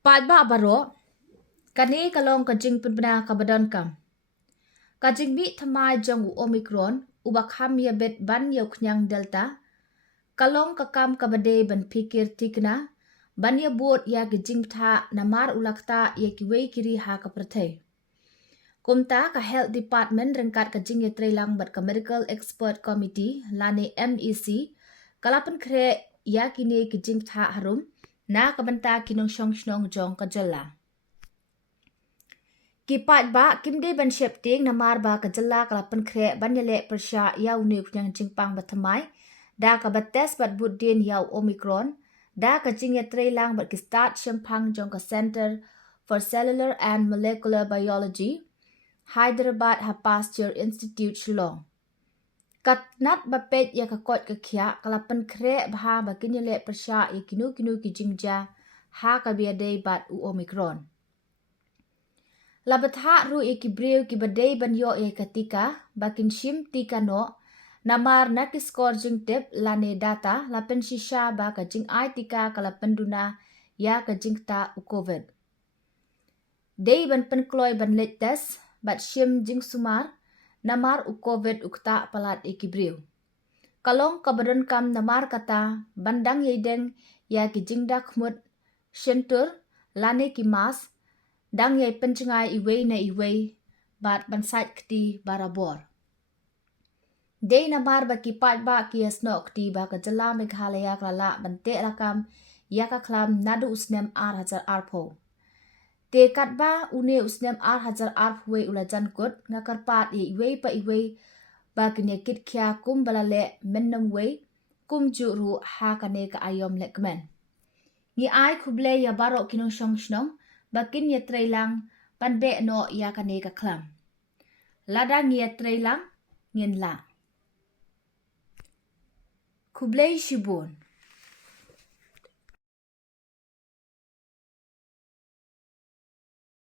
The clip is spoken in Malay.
Pajba baro, kani kalong kajingpyntip kabadon kam. Kajingbi thamai jong Omicron, ubakam ya bet ban ya Khniang Delta, kalong kakam kabade ban pikir tikna, ban ya buat ya Jingpang namar ulakta ya kiwei kiri ha kaprathe. Kumta ka Health Department rengkat kajing ya trailang bat ka Medical Expert Committee lane MEC, kalapan kre ya kini Jingpang harum, na kabanta kinong syong jong kajala. Kipat ba kimde ban shepting namar ba kajala kalapan kre banyale persya yaw ni Khniang Jingpang batamai, da ka bates bat budin yaw Omicron, da kajing ya trailang bat ki start Shaphang jong ka Center for Cellular and Molecular Biology, Hyderabad Pasteur Institute Shillong. Katnat bapet ya kakot kakya kalapan kre baha bakinyale persya ya kinu ki jingja ha kabiade bat u Omicron. Labatha ru ikibreu ki badai banyo e katika bakin shim tika no namar nakiskor jingtip lane data lapen shisha ba ka jing ai tika kalapan duna ya ka jingta u COVID. Dei ban penkloy ban letes bat shim jing sumar namar u COVID ukta palat ikibreu. Kalong kabadon kam namar kata bandang yedeng ya ki jingdak mut shentur lane ki mas dang yai pencengai iwei na iwei bat bansait kti barabor. Dei namar baki pat ba ki asno kti ba kajala Meghalaya klala bante rakam ya ka klam nadu usnem ar arpo. Te kat ba une usnem arpwe ulajan kut ngakar pat iwei pa iwei ba kinyakit kya kum balale mennam wei kum juru ha kane ka ayom lekmen. Ni ai kuble ya barok kinong shnong bakin ya trailang panbe no ya kane ka klam. Ladang ya trailang ngin la. Kublei shibun.